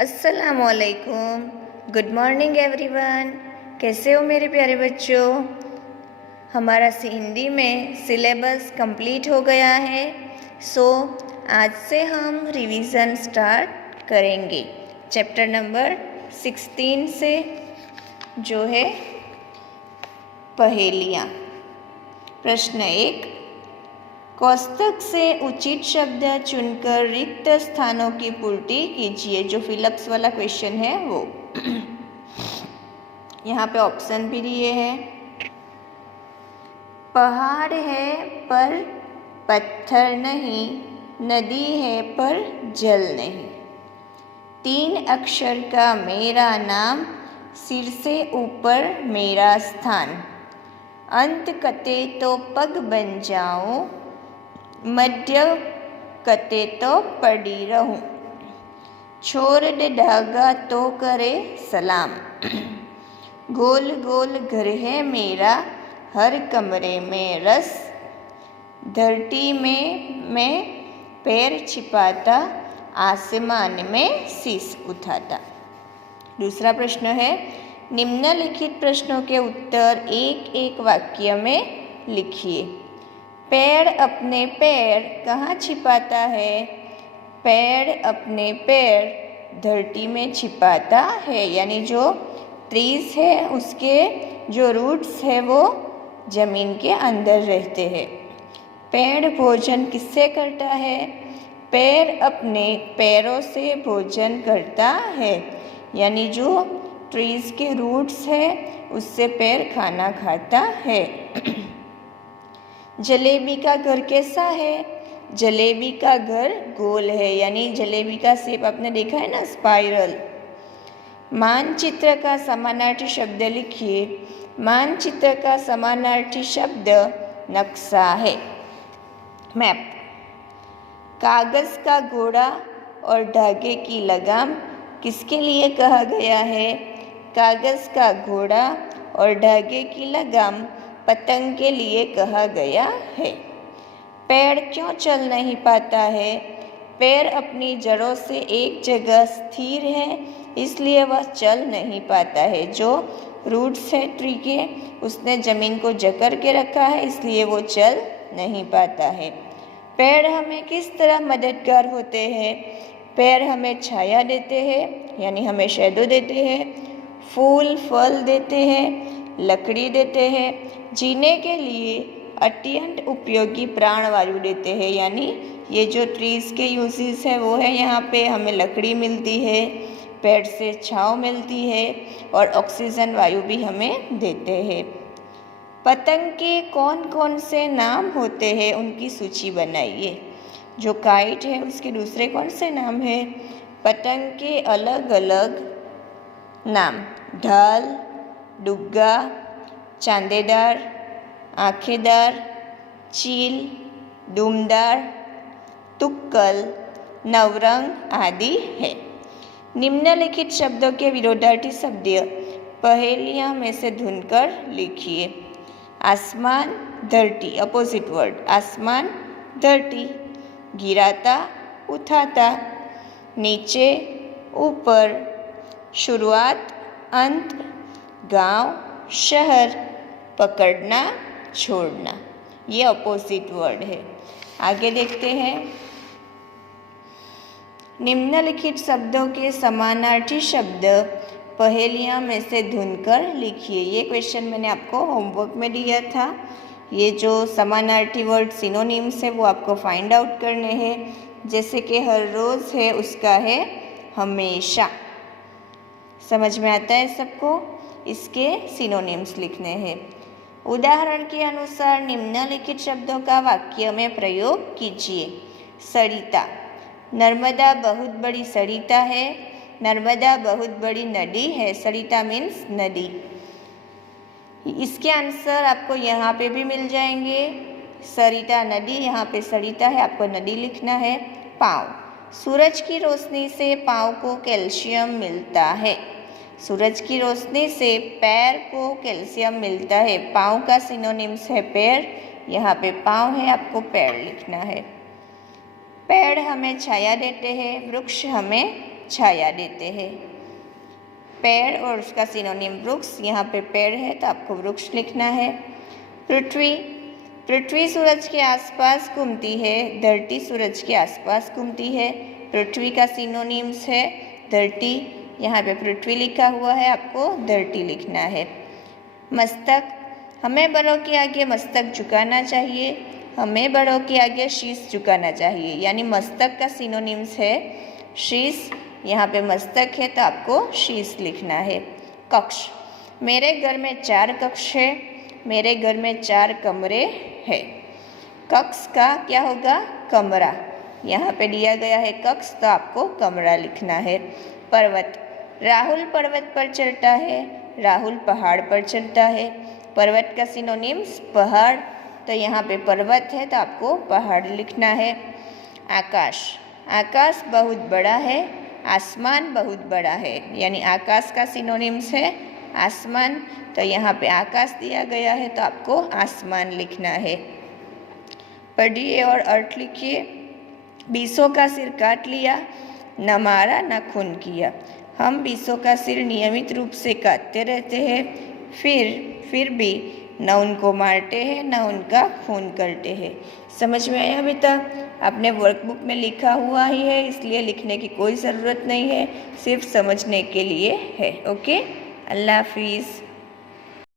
अस्सलामुअलैकुम, good morning everyone. कैसे हो मेरे प्यारे बच्चों? हमारा हिंदी में सिलेबस कंप्लीट हो गया है। आज से हम रिवीजन स्टार्ट करेंगे चैप्टर नंबर 16 से, जो है पहेलियाँ। प्रश्न 1, कोष्ठक से उचित शब्द चुनकर रिक्त स्थानों की पूर्ति कीजिए। जो फिलअप्स वाला क्वेश्चन है वो यहाँ पे ऑप्शन भी दिए हैं। पहाड़ है पर पत्थर नहीं, नदी है पर जल नहीं, 3 अक्षर का मेरा नाम, सिर से ऊपर मेरा स्थान, अंत कते तो पग बन जाऊं, मध्य कते तो पड़ी रहूं, छोड़ दे धागा तो करे सलाम, गोल गोल घर है मेरा, हर कमरे में रस, धरती में मैं पैर छिपाता, आसमान में शीश उठाता। दूसरा प्रश्न है, निम्नलिखित प्रश्नों के उत्तर एक एक वाक्य में लिखिए। पेड़ अपने पैर कहाँ छिपाता है? पेड़ अपने पैर धरती में छिपाता है, यानी जो ट्रीज है उसके जो रूट्स है वो जमीन के अंदर रहते हैं। पेड़ भोजन किससे करता है? पेड़ अपने पैरों से भोजन करता है, यानी जो ट्रीज के रूट्स है उससे पेड़ खाना खाता है। जलेबी का घर कैसा है? जलेबी का घर गोल है, यानी जलेबी का शेप आपने देखा है ना, स्पाइरल। मानचित्र का समानार्थी शब्द लिखिए। मानचित्र का समानार्थी शब्द नक्शा है, मैप। कागज का घोड़ा और धागे की लगाम किसके लिए कहा गया है? कागज का घोड़ा और धागे की लगाम पतंग के लिए कहा गया है। पेड़ क्यों चल नहीं पाता है? पेड़ अपनी जड़ों से एक जगह स्थिर है, इसलिए वह चल नहीं पाता है। जो रूट्स है ट्री के, उसने जमीन को जकड़ के रखा है, इसलिए वो चल नहीं पाता है। पेड़ हमें किस तरह मददगार होते हैं? पेड़ हमें छाया देते हैं, यानी हमें शैडो देते हैं, फूल फल देते हैं, लकड़ी देते हैं, जीने के लिए अत्यंत उपयोगी प्राणवायु देते हैं, यानी ये जो ट्रीज के यूजेस है वो है, यहाँ पे हमें लकड़ी मिलती है, पेड़ से छांव मिलती है और ऑक्सीजन वायु भी हमें देते हैं। पतंग के कौन कौन से नाम होते हैं, उनकी सूची बनाइए। जो काइट है उसके दूसरे कौन से नाम है? पतंग के अलग अलग नाम, ढाल, डुग्गा, चांदेदार, आंखेदार, चील, डूमदार, तुक्कल, नवरंग आदि है। निम्नलिखित शब्दों के विरोधार्थी शब्द पहेलियां में से ढूंढकर लिखिए। आसमान, धरती, अपोजिट वर्ड। आसमान, धरती। गिराता, उठाता। नीचे, ऊपर। शुरुआत, अंत। गांव, शहर। पकड़ना, छोड़ना। ये अपोजिट वर्ड है। आगे देखते हैं। निम्नलिखित शब्दों के समानार्थी शब्द पहेलियां में से ढूंढकर लिखिए। ये क्वेश्चन मैंने आपको होमवर्क में दिया था। ये जो समानार्थी वर्ड सिनोनिम्स है वो आपको फाइंड आउट करने हैं। जैसे कि हर रोज़ है, उसका है हमेशा। समझ में आता है सबको? इसके सिनोनिम्स लिखने हैं। उदाहरण के अनुसार निम्नलिखित शब्दों का वाक्य में प्रयोग कीजिए। सरिता, नर्मदा बहुत बड़ी सरिता है। नर्मदा बहुत बड़ी नदी है। सरिता मीन्स नदी। इसके आंसर आपको यहाँ पे भी मिल जाएंगे। सरिता नदी, यहाँ पे सरिता है, आपको नदी लिखना है। पाँव, सूरज की रोशनी से पाँव को कैल्शियम मिलता है। सूरज की रोशनी से पैर को कैल्शियम मिलता है। पाँव का सिनोनिम्स है पैर, यहाँ पे पाँव है, आपको पैर लिखना है। पेड़ हमें छाया देते हैं, वृक्ष हमें छाया देते हैं। पेड़ और उसका सिनोनिम वृक्ष, यहाँ पे पेड़ है तो आपको वृक्ष लिखना है। पृथ्वी, पृथ्वी सूरज के आसपास घूमती है, धरती सूरज के आसपास घूमती है। पृथ्वी का सिनोनिम्स है धरती, यहाँ पे पृथ्वी लिखा हुआ है, आपको धरती लिखना है। मस्तक, हमें बड़ों के आगे मस्तक झुकाना चाहिए, हमें बड़ों के आगे शीश झुकाना चाहिए, यानी मस्तक का सिनोनिम्स है शीश, यहाँ पे मस्तक है तो आपको शीश लिखना है। कक्ष, मेरे घर में 4 कक्ष है, मेरे घर में 4 कमरे हैं। कक्ष का क्या होगा? कमरा, यहाँ पे दिया गया है कक्ष तो आपको कमरा लिखना है। पर्वत, राहुल पर्वत पर चढ़ता है, राहुल पहाड़ पर चढ़ता है। पर्वत का सिनोनिम्स पहाड़, तो यहाँ पे पर्वत है तो आपको पहाड़ लिखना है। आकाश, आकाश बहुत बड़ा है, आसमान बहुत बड़ा है, यानी आकाश का सिनोनिम्स है आसमान, तो यहाँ पे आकाश दिया गया है तो आपको आसमान लिखना है। पढ़िए और अर्थ लिखिए। बीसों का सिर काट लिया, न मारा न खून किया। हम बीसों का सिर नियमित रूप से काटते रहते हैं, फिर भी न उनको मारते हैं न उनका खून करते हैं। समझ में आया बेटा? आपने वर्कबुक में लिखा हुआ ही है, इसलिए लिखने की कोई ज़रूरत नहीं है, सिर्फ समझने के लिए है। ओके, अल्लाह हाफिज़।